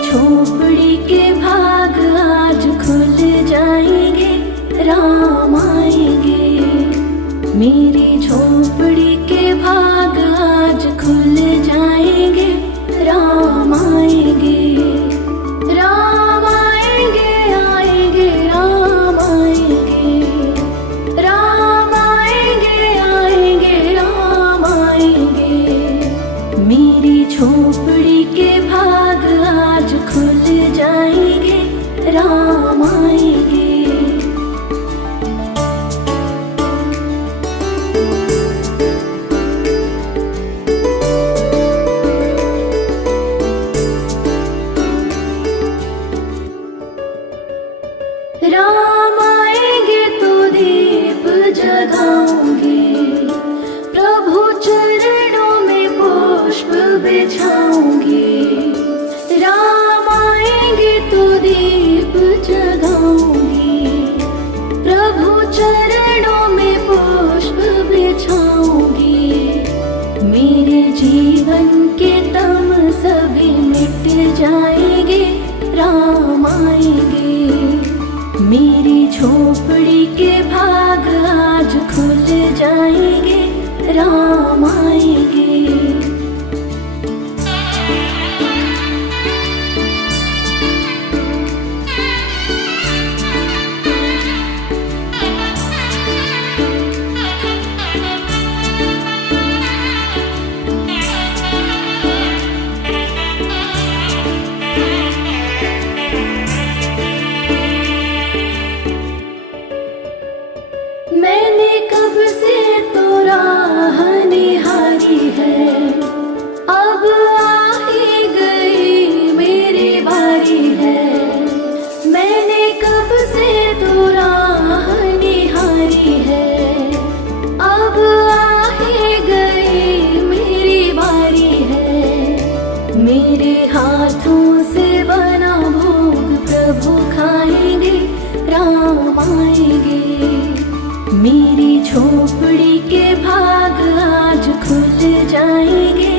झोपड़ी के भाग आज खुल जाएंगे, राम आएंगे। मेरी झोपड़ी के भाग आज खुल जाएंगे, राम आएंगे। राम आएंगे, आएंगे, राम आएंगे। राम आएंगे, आएंगे, राम आएंगे। मेरी झोपड़ी के भाग आज खुल जाएंगे, राम आएंगे। राम आएंगे तो दीप जगाऊंगी, प्रभु चरणों में पुष्प बिछाऊंगी। राम आएंगे तो दीप जगाऊंगी, प्रभु चरणों में पुष्प बिछाऊंगी। मेरे जीवन के तम सभी मिट जाएंगे, राम आएंगे। मेरी झोपड़ी के भाग आज खुल जाएंगे, राम आएंगे। मैंने कब से तो राह निहारी है, अब आ ही गई मेरी बारी है। मैंने कब से तो राह निहारी है, अब आ ही गई मेरी बारी है। मेरे हाथों से बना भोग प्रभु खाएंगे, राम आएंगे। मेरी झोपड़ी के भाग आज खुल जाएंगे,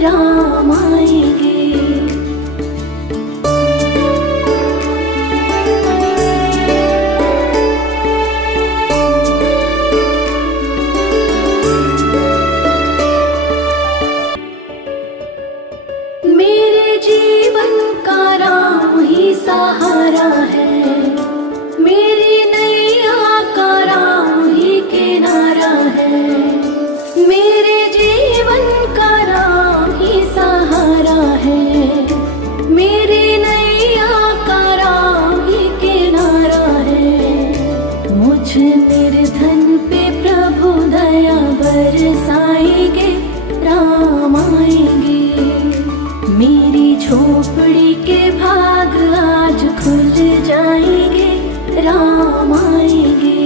राम आएंगे। मेरे जीवन का राम ही सहारा है, मेरी नैया का राम ही किनारा है। मेरे जीवन का राम ही सहारा है, मेरी नैया का राम ही किनारा है। मुझ निर्धन पे प्रभु दया बरसाएंगे, राम आएंगे। मेरी झोपड़ी के भाग आज खुल जाएंगे, राम आएंगे।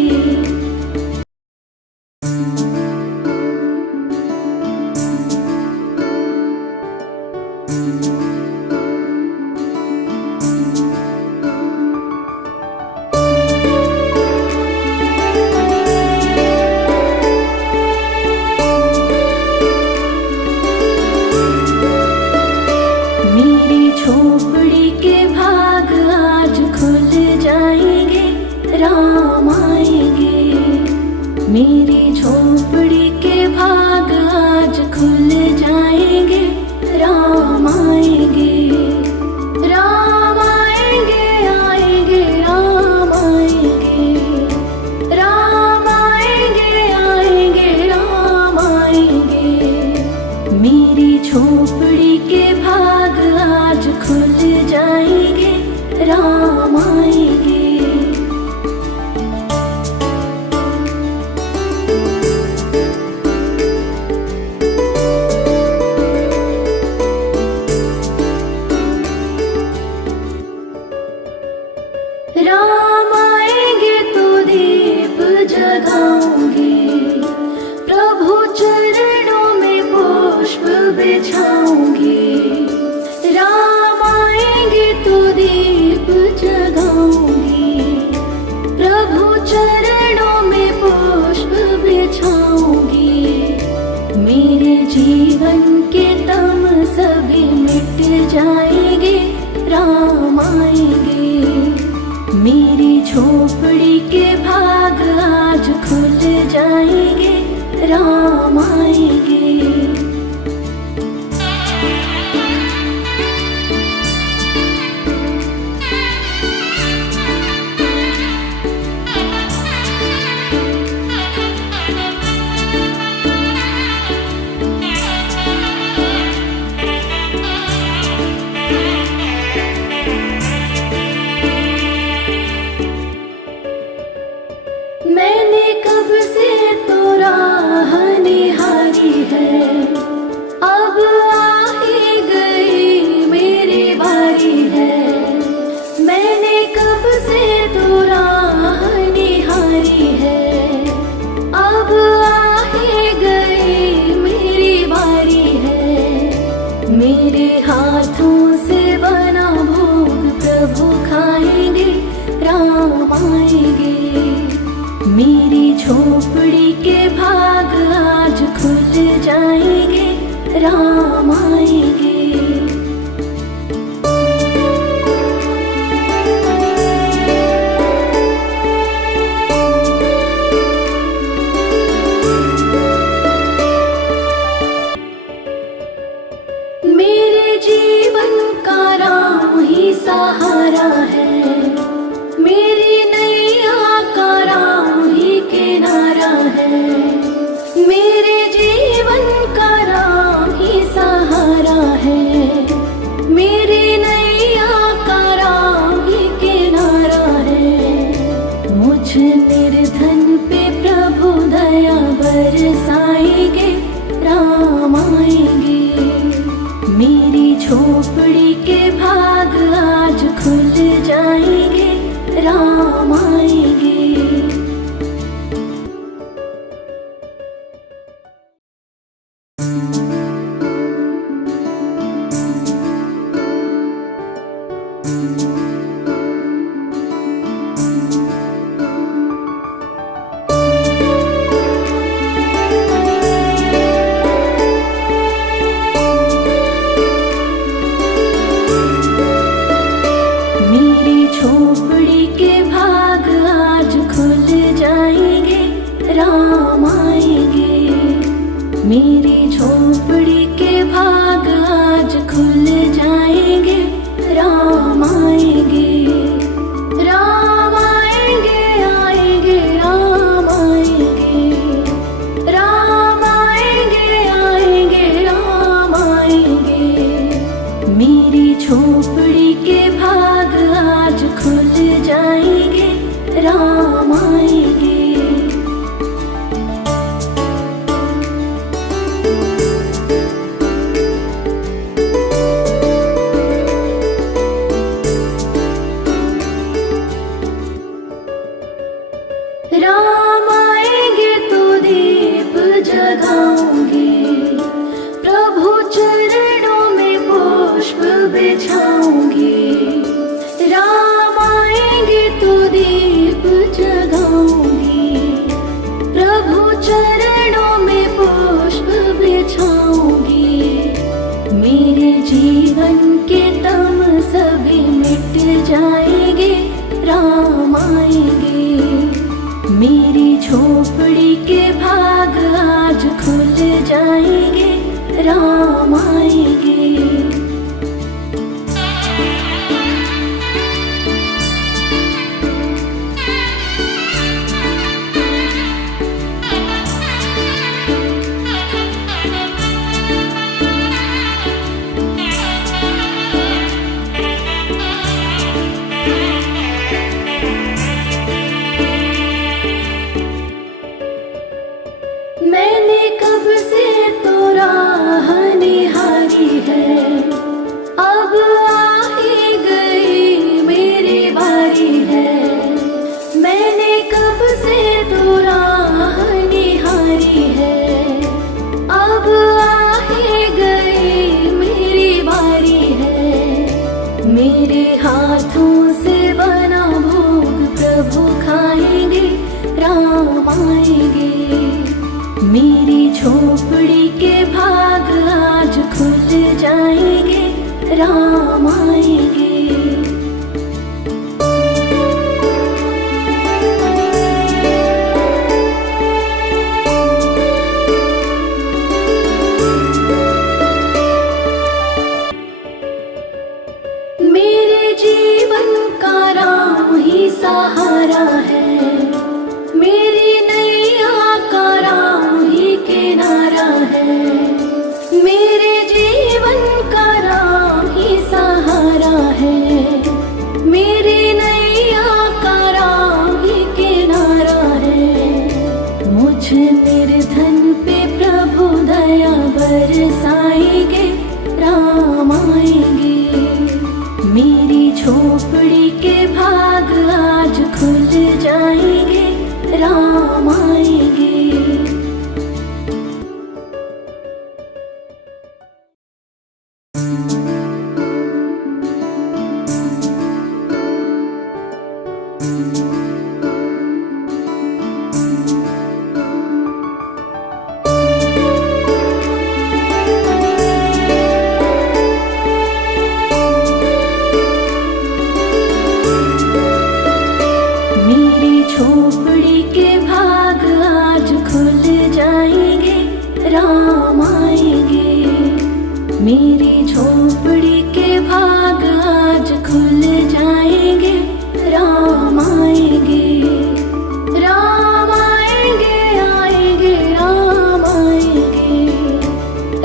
मेरी झोपड़ी के भाग आज खुल जाएंगे, राम आएंगे। मेरी झोपड़ी के भाग आज खुल जाएंगे, राम आएंगे। राम आएंगे, आएंगे, राम आएंगे। राम आएंगे, आएंगे, राम आएंगे। मेरी झोपड़ी के भाग आज खुल जाएंगे, राम आएंगे। राम आएंगे। मैंने कब से तो राह निहारी है, अब आ ही गई मेरी बारी है। मैंने कब से तो राह निहारी है, अब आ ही गई मेरी बारी है। मेरे हाथों से बना भोग प्रभु खाएंगे, राम आएंगे। मेरी झोपड़ी के भाग आज खुल जाएंगे, राम आएंगे। मेरे जीवन का राम ही सहारा है, मेरी नैया का राम ही किनारा है। मेरे जीवन का राम ही सहारा है, मेरी नैया का राम ही किनारा है। मुझ निर्धन पे प्रभु दया बरसाएंगे, राम आएंगे। मेरी झोपड़ी के भाग आज खुल जाएंगे, राम आएंगे। मेरी झोपड़ी के भाग आज खुल जाएंगे, राम आएंगे। मेरी झोपड़ी के भाग आज खुल जाएंगे, राम आएंगे। राम आएंगे, आएंगे, राम आएंगे। राम आएंगे, आएंगे, राम आएंगे। मेरी झोपड़ी के भाग आज खुल जाएंगे, राम आएंगे। राम आएंगे तो दीप जगाऊंगी, प्रभु चरणों में पुष्प बिछाऊंगी। राम आएंगे तो दीप जगाऊंगी, प्रभु चरणों में पुष्प बिछाऊंगी। मेरे जीवन के तम सभी मिट जाएंगे, राम आएंगे। मेरी झोपड़ी के भाग आज खुल जाएंगे, राम आएंगे। मैंने कब से तो राह निहारी है, अब आ ही गई मेरी बारी है। मैंने कब से तो राह निहारी है, अब आ ही गई मेरी बारी है। मेरे हाथों से बना भोग प्रभु खाएंगे, राम आएंगे। मेरी झोपड़ी के भाग आज खुल जाएंगे, राम आएंगे। राम आएंगे। मेरी झोपड़ी के भाग आज खुल जाएंगे, राम आएंगे। राम आएंगे, आएंगे, राम आएंगे।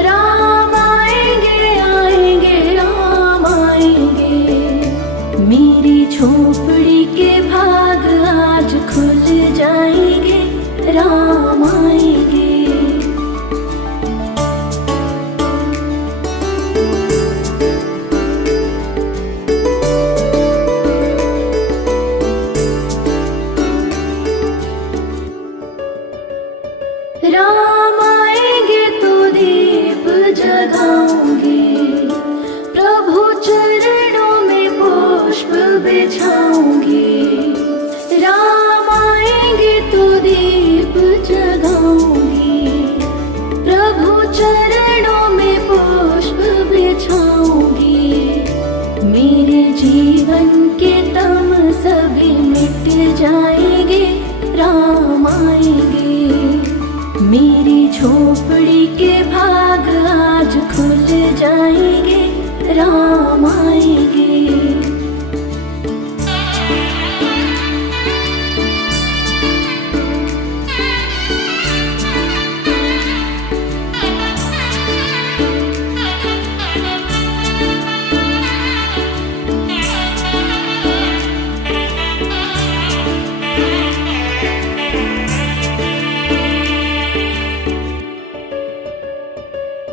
राम आएंगे, आएंगे, राम आएंगे। मेरी झोपड़ी के भाग आज खुल जाएंगे, राम आएंगे। राम आएंगे तो दीप जगाऊंगी, प्रभु चरणों में पुष्प बिछाऊंगी। राम आएंगे तो दीप जगाऊंगी, प्रभु चरणों में पुष्प बिछाऊंगी। मेरे जीवन के तम सभी मिट जाएंगे, राम आएंगे। मेरी झोपड़ी के भाग आज खुल जाएंगे, राम आएंगे।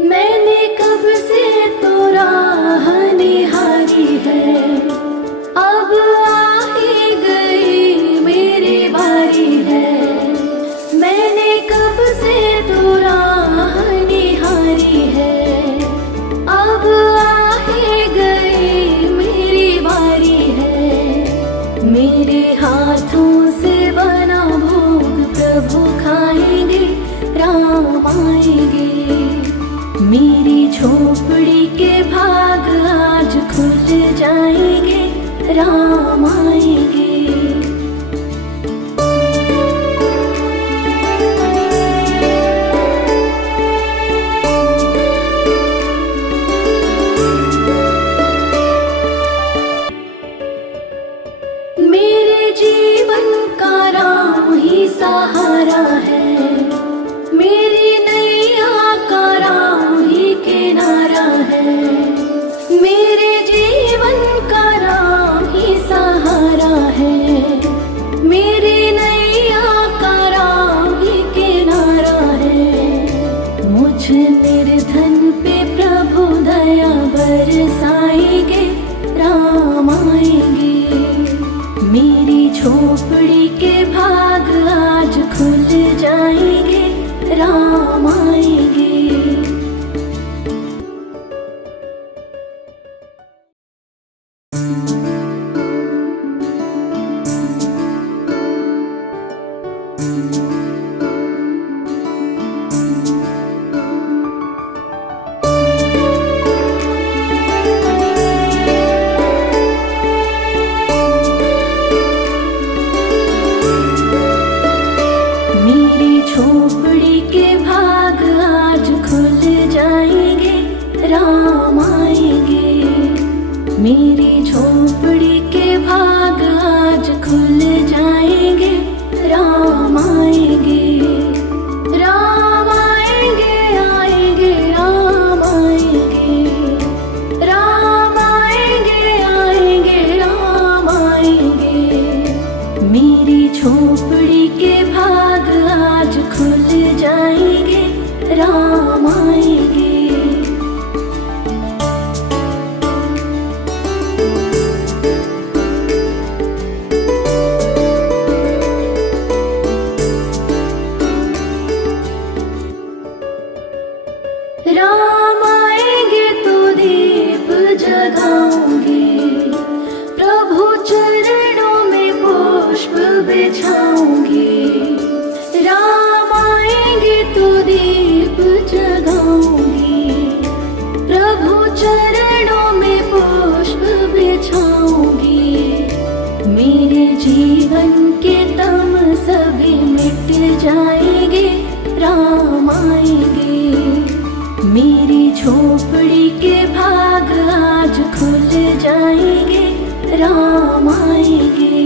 मैंने कब से तो राह निहारी है, अब आ ही गई मेरी बारी है। मैंने कब से तो राह निहारी है, अब आ ही गई मेरी बारी है। मेरे हाथों से बना भोग प्रभु खाएंगे, राम आएंगे। मेरी झोपड़ी के भाग आज खुल जाएंगे, राम आएंगे। मेरे जीवन का राम ही सहारा है, मेरी नैया का राम ही किनारा है। मेरे जीवन का राम ही सहारा है, मेरी नैया का राम ही किनारा है। मुझ निर्धन पे प्रभु दया बरसाएंगे, राम आएंगे। मेरी झोपड़ी के भाग आज खुल जाएंगे, राम आएंगे। मेरी झोपड़ी के भाग आज खुल जाएंगे, राम आएंगे।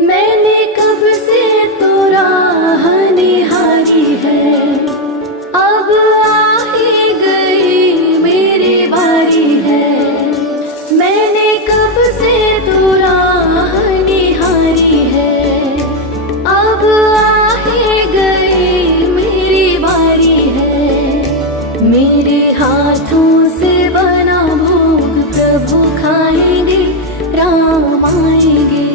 मैंने कब से तो राह निहारी है, अब आ ही गई मेरी बारी है। मैंने कब से तो राह निहारी है, अब आ ही गई मेरी बारी है। मेरे हाथों से बना भोग प्रभु खाएंगे, राम आएंगे।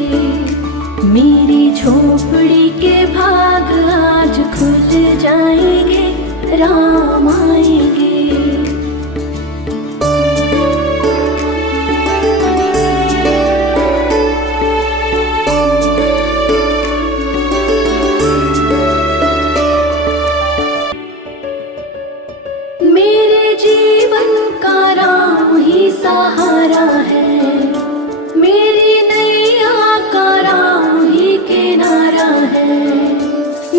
मेरी झोपड़ी के भाग आज खुल जाएंगे, राम आएंगे। मेरे जीवन का राम ही सहारा है, मेरी नैया का राम ही किनारा है।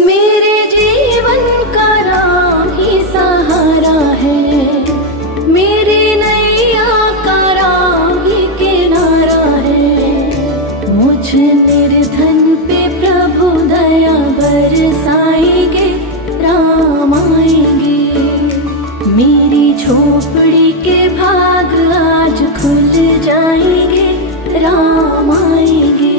मेरे जीवन का राम ही सहारा है, मेरी नैया का राम ही किनारा है। मुझ निर्धन पे प्रभु दया बरसाएंगे, राम आएंगे। मेरी झोपड़ी के भाग आज खुल जाएंगे, राम आएंगे।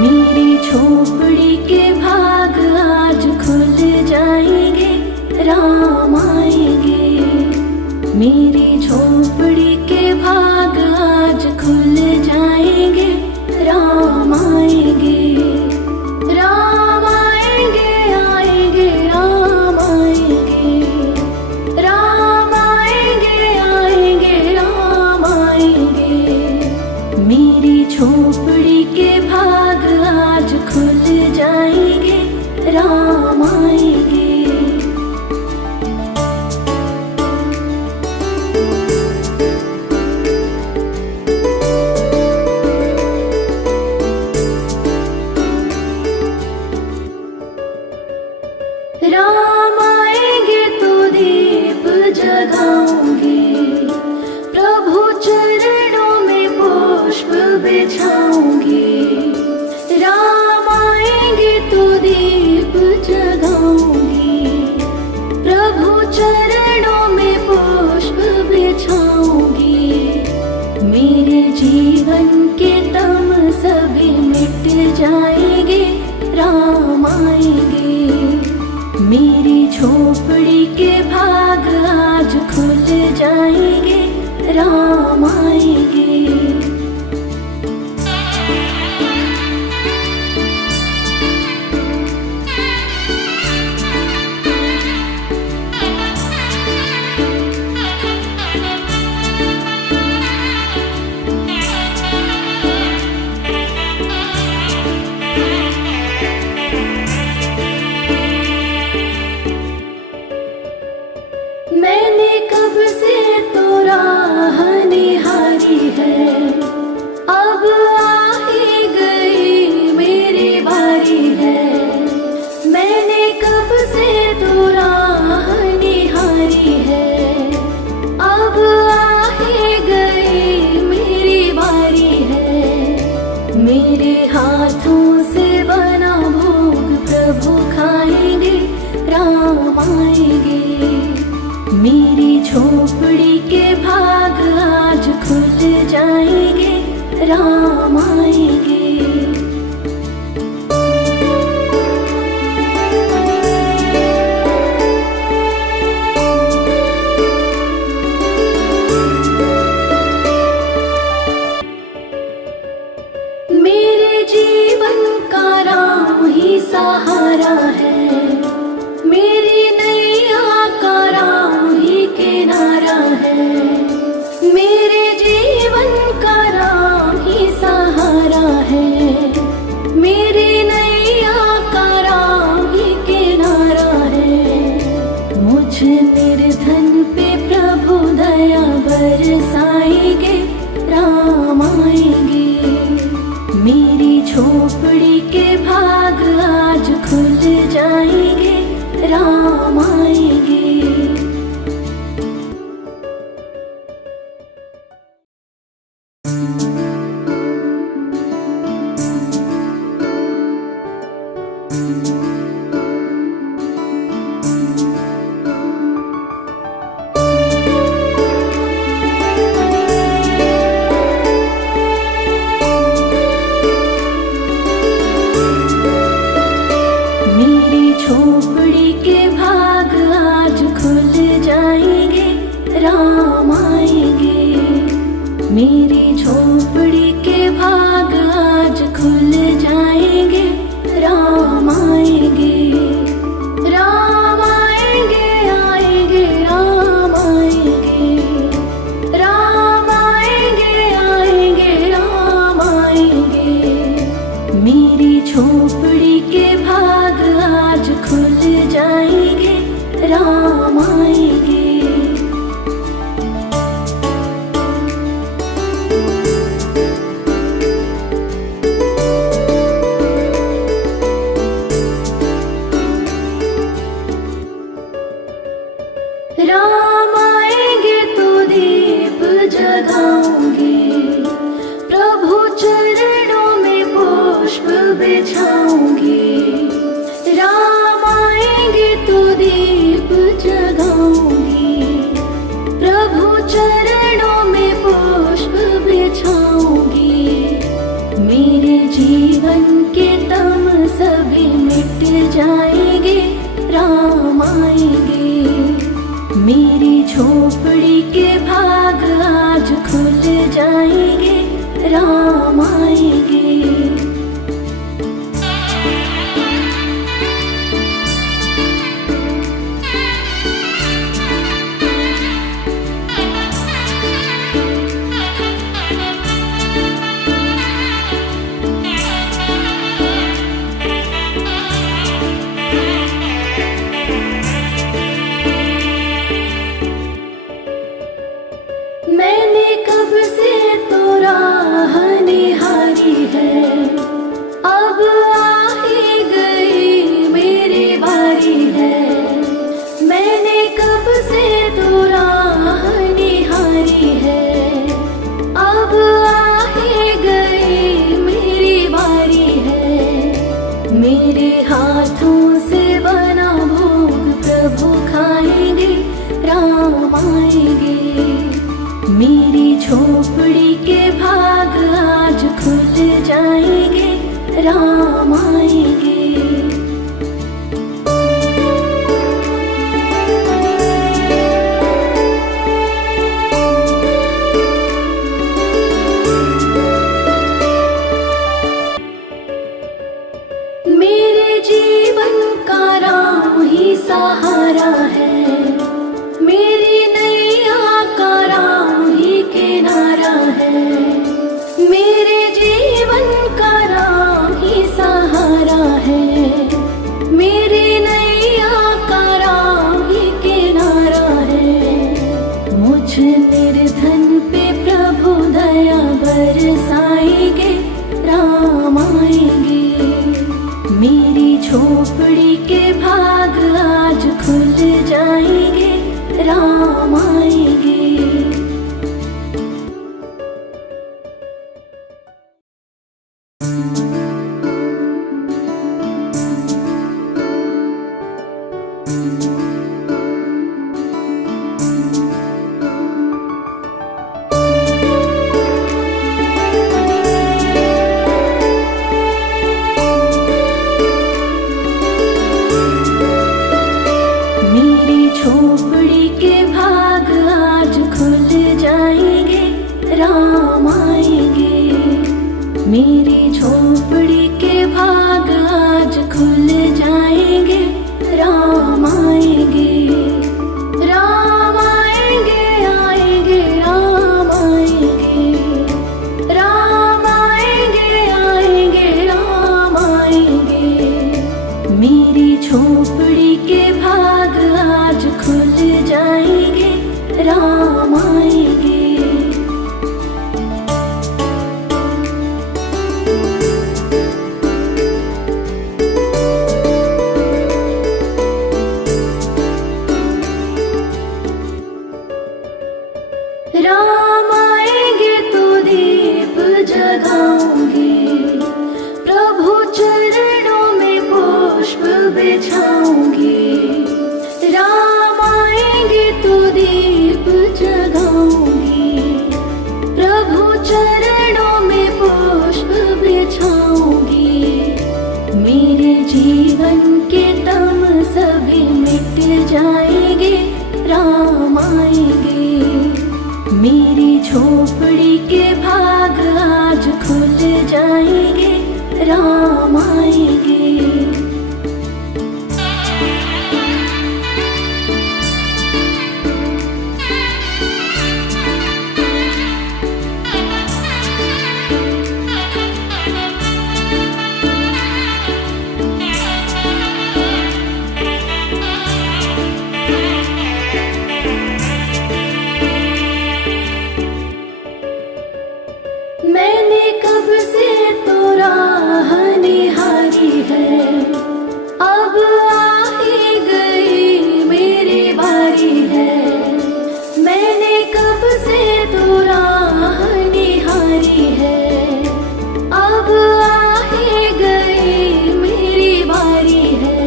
मेरी झोपड़ी के भाग आज खुल जाएंगे, राम आएंगे। मेरी झोपड़ी के भाग आज खुल जाएंगे, राम आएंगे। राम आएंगे, आएंगे, राम आएंगे। राम आएंगे, आएंगे, राम आएंगे। मेरी झोपड़ी के भाग आज खुल जाएंगे, राम आएंगे। राम आएंगे तो दीप जगाऊंगी, प्रभु चरणों में पुष्प बिछाऊंगी। राम आएंगे तो दीप जगाऊंगी, प्रभु चरणों में पुष्प बिछाऊंगी। मेरे जीवन के तम सभी मिट जाएंगे, राम आएंगे। मेरी झोपड़ी के भाग आज खुल जाएंगे, राम आएंगे। मैंने कब से तो राह निहारी है, अब आ ही गई मेरी बारी है। मैंने कब से तो राह निहारी है, अब आ ही गई मेरी बारी है। मेरे हाथों से बना भोग प्रभु खाएंगे, राम आएंगे। मेरी झोपड़ी के भाग आज खुल जाएंगे, राम आएंगे। ही सहारा है, मेरी नैया का राम ही किनारा है, मेरे जीवन का राम ही सहारा है, मेरी नैया का राम ही किनारा है। मुझ निर्धन पे प्रभु दया बरसाएंगे, राम आएंगे, मेरी झोपड़ी के भाग आज खुल जाएंगे, राम आएंगे। मेरी झोपड़ी के भाग आज खुल जाएंगे, राम आएंगे, मेरी झोपड़ी के भाग आज खुल जाएंगे, राम आएंगे, राम आएंगे, आएंगे, राम आएंगे, राम आएंगे, आएंगे, राम आएंगे, मेरी झोपड़ी के भाग आज खुल जाएंगे, राम आएंगे। राम आएंगे तो दीप जगाऊंगी, प्रभु चरणों में पुष्प बिछाऊंगी, राम आएंगे तो दीप जगाऊंगी, प्रभु चरणों में पुष्प बिछाऊंगी, मेरे जीवन के तम सभी मिट जाएंगे, राम आएंगे, मेरी झोपड़ी के भाग आज खुल जाएंगे, राम आएंगे। मैंने कब से तो राह निहारी है, अब आ ही गई मेरी बारी है, मैंने कब से तो राह निहारी है, अब आ ही गई मेरी बारी है, मेरे हाथों से बना भोग प्रभु खाएंगे, राम आएंगे, मेरी झोपड़ी के भाग आज खुल जाएंगे, राम आएंगे। मेरे जीवन का राम ही सहारा है, मेरी नैया का राम ही किनारा है, मेरे जीवन का राम ही सहारा है, मेरी नैया का राम ही किनारा है। मुझ निर्धन पे प्रभु दया बरसाएंगे, राम आएंगे, मेरी झोपड़ी के भाग आज खुल झोपड़ी के भाग आज खुल जाएंगे, राम आएंगे। राम आएंगे तो दीप जगाऊंगी, प्रभु चरणों में पुष्प बिछाऊंगी। राम आएंगे तो दीप जगाऊंगी, प्रभु चरणों में पुष्प बिछाऊंगी। मेरे जीवन के तम सभी मिट जाएंगे, राम आएंगे। मेरी झोपड़ी के भाग आज खुल जाएंगे, राम आएंगे। मैंने कब से तो राह निहारी है, अब आ ही गई मेरी बारी है। मैंने कब से तो राह निहारी है, अब आ ही गई मेरी बारी है।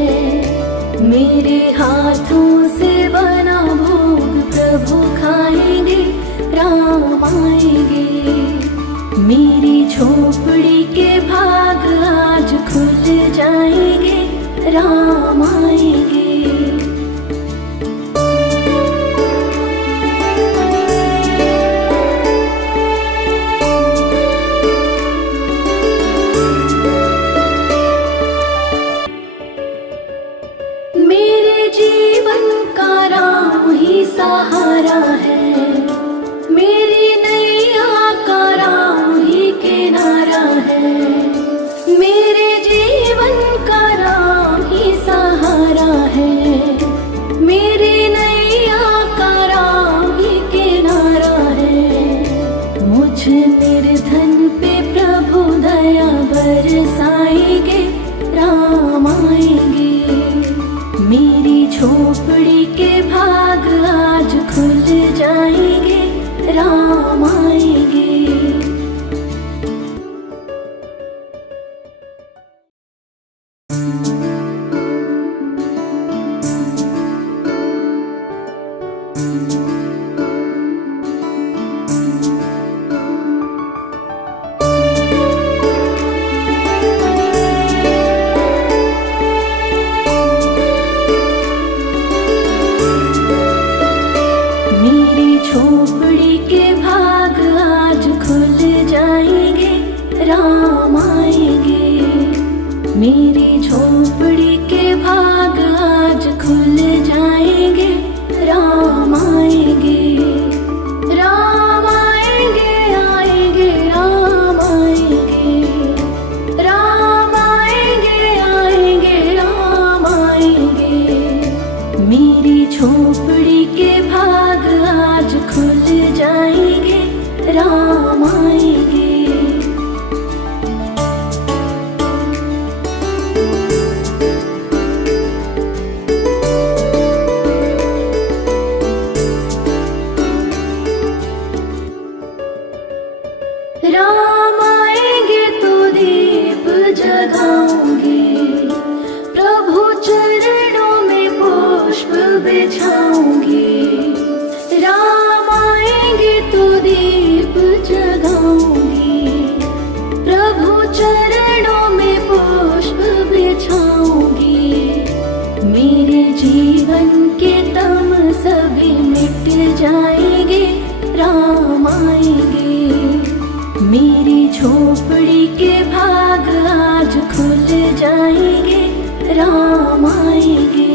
मेरे हाथों से बना भोग प्रभु खाएंगे, राम आएंगे। मेरी झोपड़ी के भाग आज खुल जाएंगे, राम आएंगे। मेरे जीवन का राम ही सहारा है, मेरी नैया का राम ही किनारा है। मेरे जीवन का राम ही सहारा है, मेरी नैया का राम ही किनारा है। मुझ निर्धन पे प्रभु दया बरसाएंगे, राम आएंगे। मेरी झोपड़ी के भाग आज खुल जाएंगे, राम आएंगे। मेरी झोपड़ी के भाग आज खुल जाएंगे, राम आएंगे। मेरी झोपड़ी के भाग आज खुल जाएंगे, राम आएंगे। राम आएंगे, आएंगे, राम आएंगे। राम आएंगे, आएंगे, राम आएंगे। मेरी झोपड़ी के भाग आज खुल जाएंगे, राम आएंगे। राम आएंगे तो दीप जगाऊंगी, प्रभु चरणों में पुष्प बिछाऊंगी। राम आएंगे तो दीप जगाऊंगी, प्रभु चरणों में पुष्प बिछाऊंगी। मेरे जीवन के तम सभी मिट जाएंगे, राम आएंगे। मेरी झोपड़ी के भाग आज खुल जाएंगे, राम आएंगे।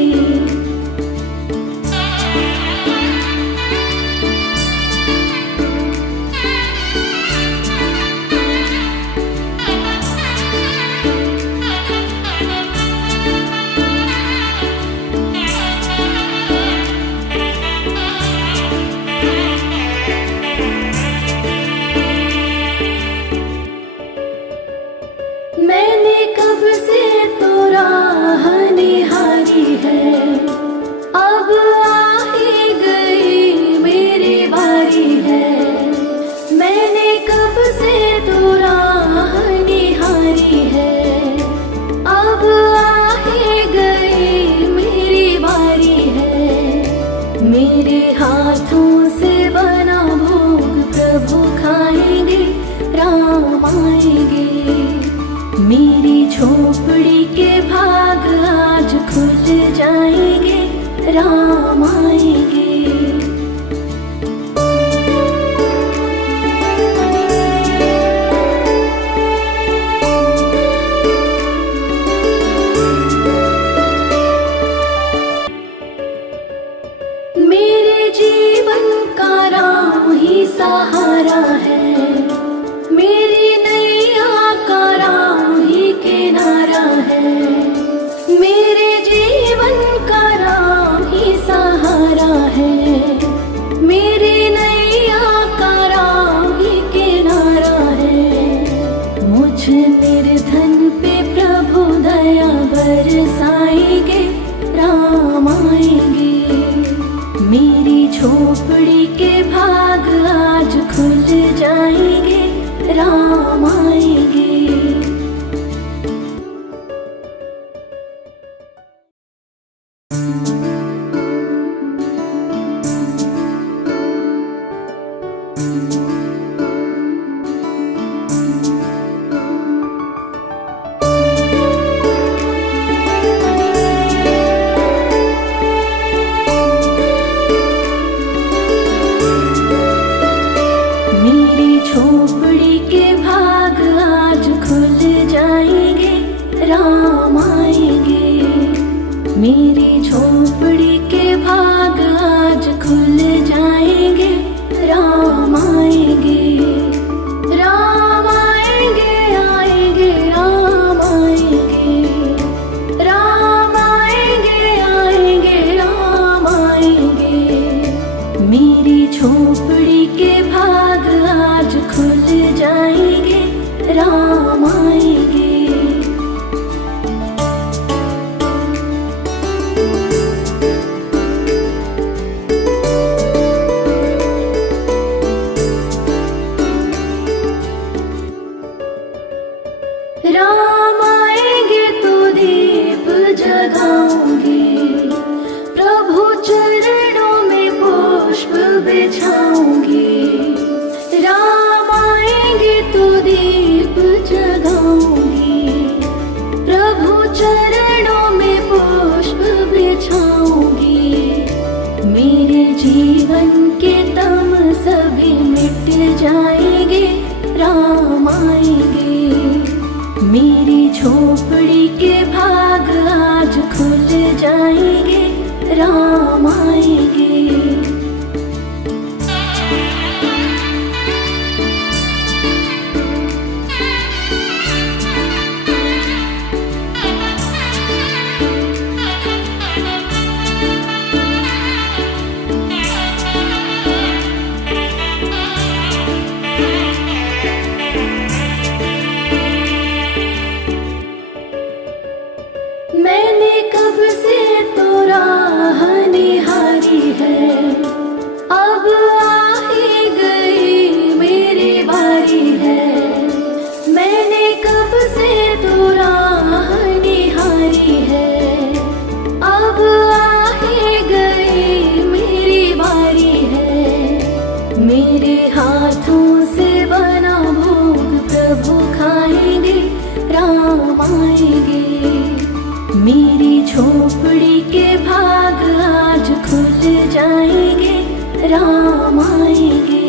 मैंने कब से तो राह निहारी है, अब आ ही गई मेरी बारी है। मैंने कब से तो राह निहारी है, अब आ ही गई मेरी बारी है। मेरे हाथों से बना भोग प्रभु खाएंगे, राम आएंगे। मेरी झोपड़ी के भाग आज खुल जाएंगे, राम आएंगे। मेरे जीवन का राम ही सहारा है, मेरी नैया का राम ही किनारा है। मेरे जीवन का राम ही सहारा है, मेरी नैया का राम ही किनारा है। मुझ निर्धन पे प्रभु दया बरसाएंगे, राम आएंगे। मेरी झोपड़ी के भाग आज खुल जाएंगे, राम आएंगे। मेरी झोपड़ी के भाग आज खुल जाएंगे, राम आएंगे। मेरी झोपड़ी के भाग आज खुल जाएंगे, राम आएंगे। राम आएंगे, आएंगे, राम आएंगे। राम आएंगे, आएंगे, राम आएंगे। मेरी झोपड़ी के भाग आज खुल जाएंगे, राम आएंगे। राम आएंगे तो दीप जगाऊंगी, प्रभु चरणों में पुष्प बिछाऊंगी। राम आएंगे तो दीप जगाऊंगी, प्रभु चरणों में पुष्प बिछाऊंगी। मेरे जीवन के तम सभी मिट जाएंगे, राम आएंगे। मेरी झोपड़ी के भाग आज खुल जाएंगे, राम आएंगे। मैंने कब से तो राह निहारी है, अब आ ही गई मेरी बारी है। मैंने कब से तो राह निहारी है, अब आ ही गई मेरी बारी है। मेरे हाथों से बना भोग प्रभु खाएंगे, राम आएंगे। मेरी झोपड़ी के भाग आज खुल जाएंगे, राम आएंगे।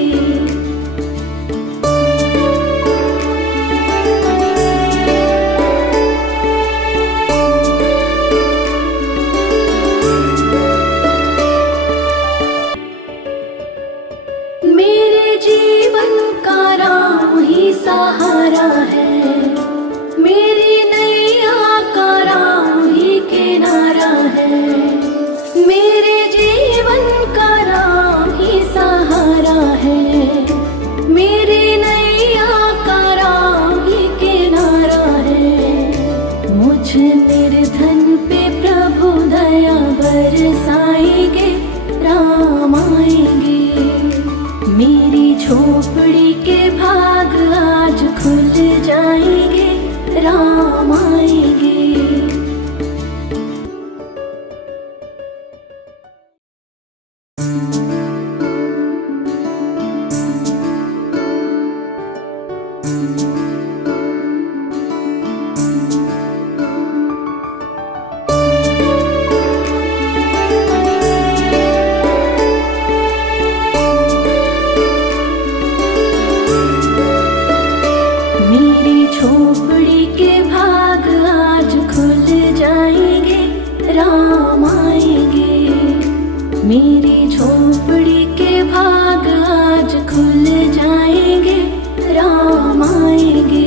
मेरे जीवन का राम ही सहारा है, मेरी नैया का राम ही किनारा है। मेरे जीवन का राम ही सहारा है, मुझ निर्धन पे प्रभु दया बरसाएंगे, राम आएंगे। मेरी झोपड़ी के भाग आज खुल जाएंगे, राम आएंगे। मेरी झोपड़ी के भाग आज खुल जाएंगे, राम आएंगे। मेरी झोपड़ी के भाग आज खुल जाएंगे, राम आएंगे।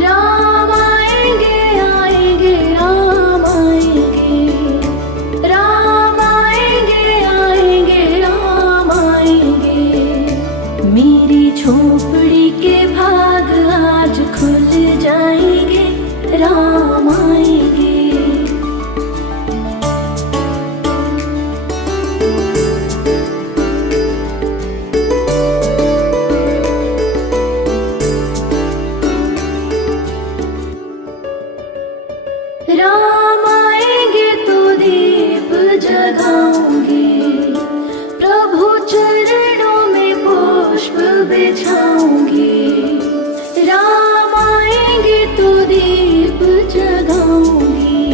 राम आएंगे, आएंगे, राम आएंगे। राम आएंगे, आएंगे, राम आएंगे। मेरी झोपड़ी के भाग आज खुल जाएंगे, राम आएंगे। राम आएंगे तो दीप जगाऊंगी, प्रभु चरणों में पुष्प बिछाऊंगी। राम आएंगे तो दीप जगाऊंगी,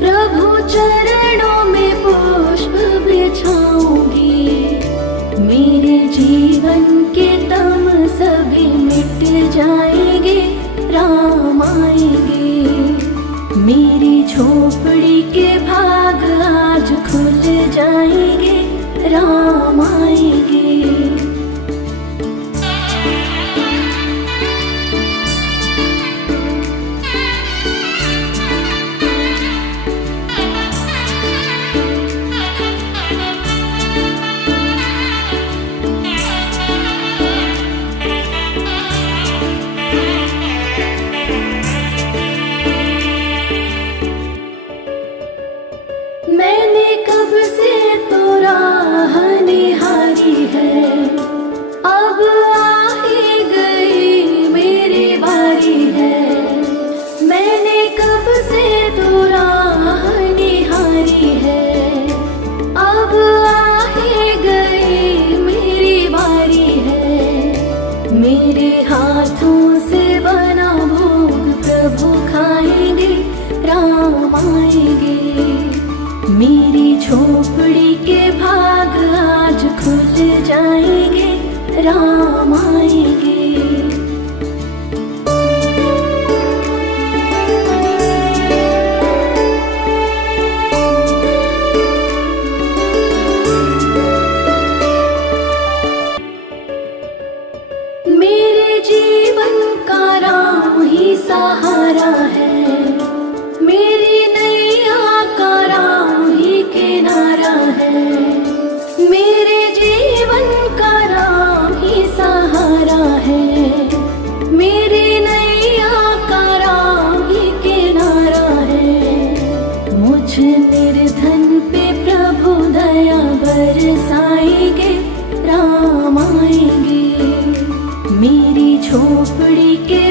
प्रभु चरणों में पुष्प बिछाऊंगी। मेरे जीवन के तम सभी मिट जाएंगे, राम आएंगे। मेरी झोपड़ी के भाग आज खुल जाएंगे, राम आएंगे। मैंने कब से तो राह निहारी है, अब आ ही गई मेरी बारी है। मैंने कब से तो राह निहारी है, अब आ ही गई मेरी बारी है। मेरे हाथों से बना भोग प्रभु खाएंगे, राम आएंगे। मेरी झोपड़ी के भाग आज खुल जाएंगे, राम आएंगे। मेरे जीवन का राम ही सहारा है, मेरी नैया का राम ही किनारा है। मेरे जीवन का राम ही सहारा है, मेरी नैया का राम ही किनारा है। मुझ निर्धन पे प्रभु दया बरसाएंगे, राम आएंगे। मेरी झोपड़ी के